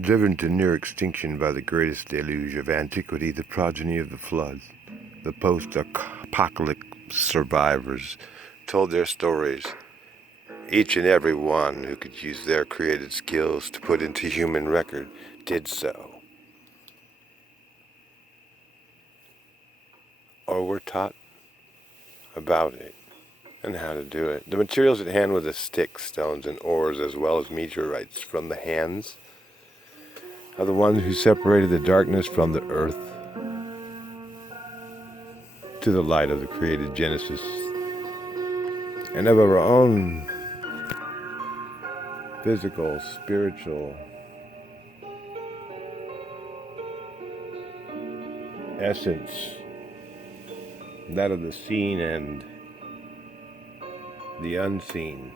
Driven to near extinction by the greatest deluge of antiquity, the progeny of the flood, the post-apocalyptic survivors told their stories. Each and every one who could use their created skills to put into human record did so, or were taught about it and how to do it. The materials at hand were the sticks, stones, and ores, as well as meteorites from the hands of the ones who separated the darkness from the earth to the light of the created Genesis, and of our own physical, spiritual essence, that of the seen and the unseen.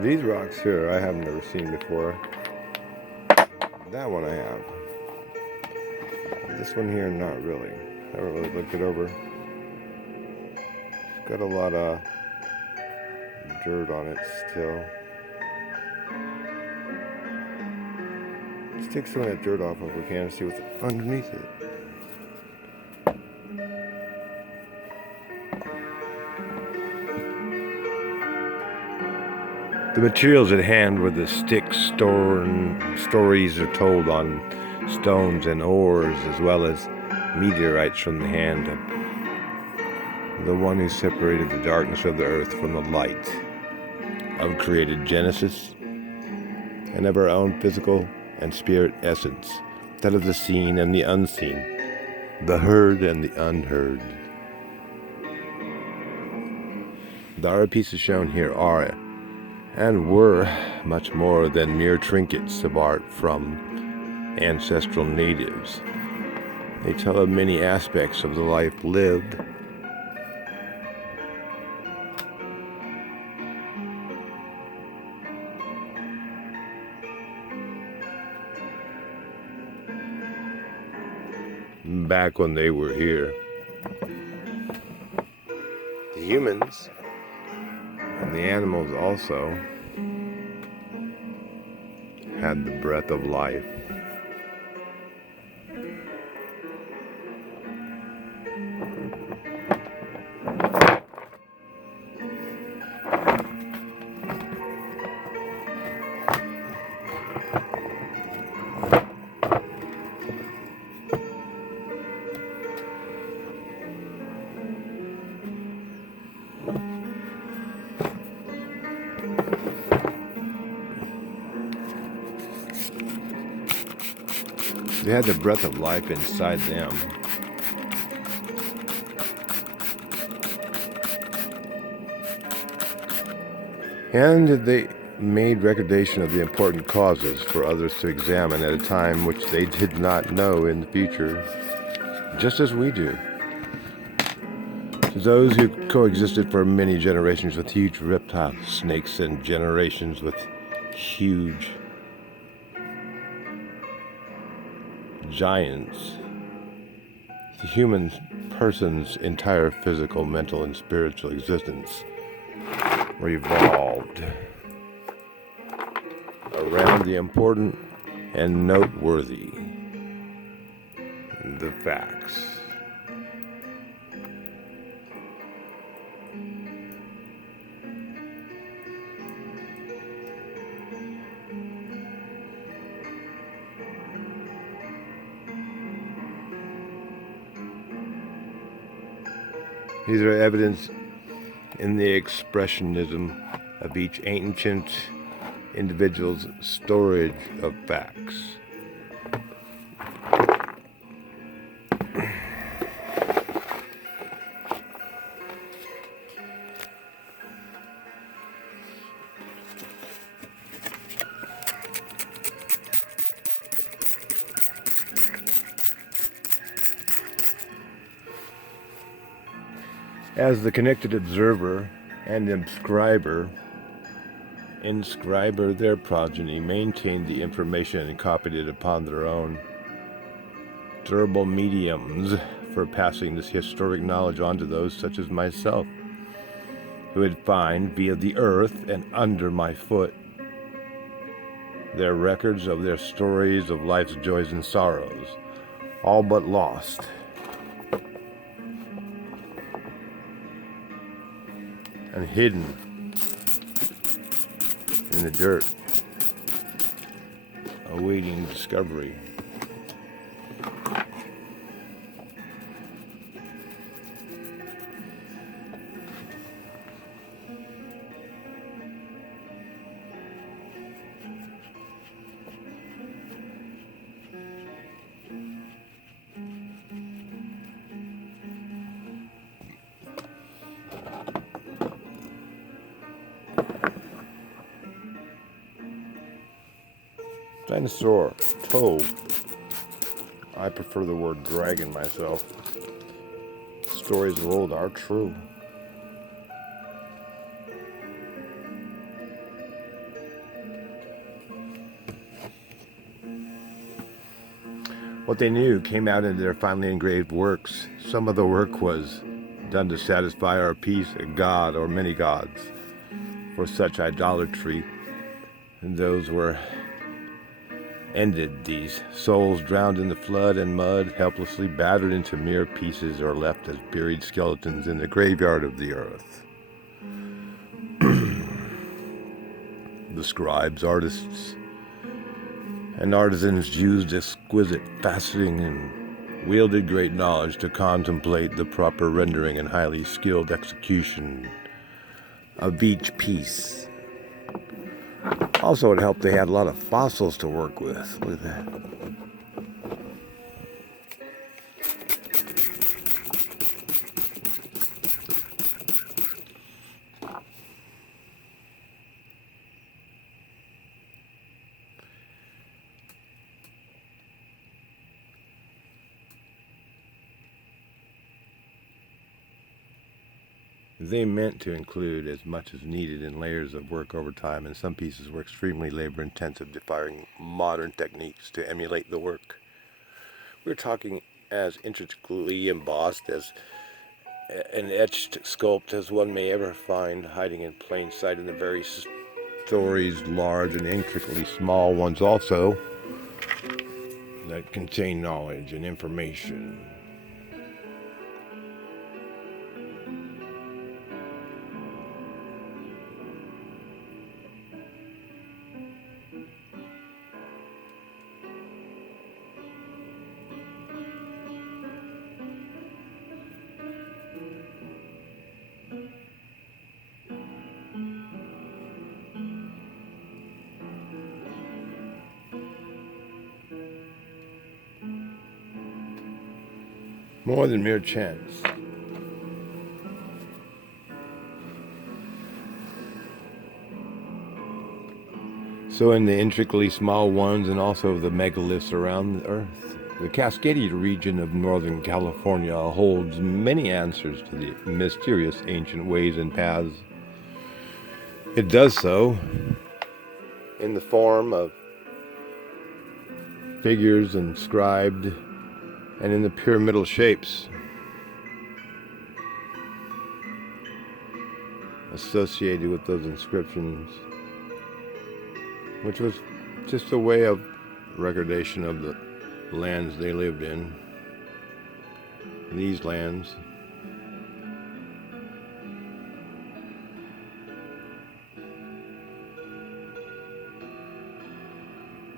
These rocks here I have never seen before. That one I have. This one here, not really. I haven't really looked it over. It's got a lot of dirt on it still. Let's take some of that dirt off if we can and see what's underneath it. The materials at hand were the sticks, stories are told on stones and ores, as well as meteorites from the hand of the one who separated the darkness of the earth from the light of created Genesis, and of our own physical and spirit essence, that of the seen and the unseen, the heard and the unheard. The art pieces shown here are and were much more than mere trinkets of art from ancestral natives. They tell of many aspects of the life lived, back when they were here. The humans and the animals also had the breath of life. They had the breath of life inside them. And they made recordation of the important causes for others to examine at a time which they did not know in the future, just as we do. To those who coexisted for many generations with huge reptile snakes and generations with huge giants, the human person's entire physical, mental, and spiritual existence revolved around the important and noteworthy, the facts. These are evidence in the expressionism of each ancient individual's storage of facts. As the connected observer and inscriber, their progeny maintained the information and copied it upon their own durable mediums for passing this historic knowledge on to those such as myself, who would find via the earth and under my foot their records of their stories of life's joys and sorrows, all but lost and hidden in the dirt, awaiting discovery. Dinosaur, toe. I prefer the word dragon myself. Stories of old are true. What they knew came out in their finely engraved works. Some of the work was done to satisfy or appease a god or many gods for such idolatry, and those were ended, these souls drowned in the flood and mud, helplessly battered into mere pieces, or left as buried skeletons in the graveyard of the earth. The scribes, artists, and artisans used exquisite faceting and wielded great knowledge to contemplate the proper rendering and highly skilled execution of each piece. Also, it helped they had a lot of fossils to work with. Look at that. They meant to include as much as needed in layers of work over time, and some pieces were extremely labor-intensive, defying modern techniques to emulate the work. We're talking as intricately embossed as an etched sculpt as one may ever find, hiding in plain sight in the very stories, large and intricately small ones also, that contain knowledge and information. More than mere chance. So in the intricately small ones and also the megaliths around the Earth, the Cascadia region of Northern California holds many answers to the mysterious ancient ways and paths. It does so in the form of figures inscribed and in the pyramidal shapes associated with those inscriptions, which was just a way of recordation of the lands they lived in, these lands.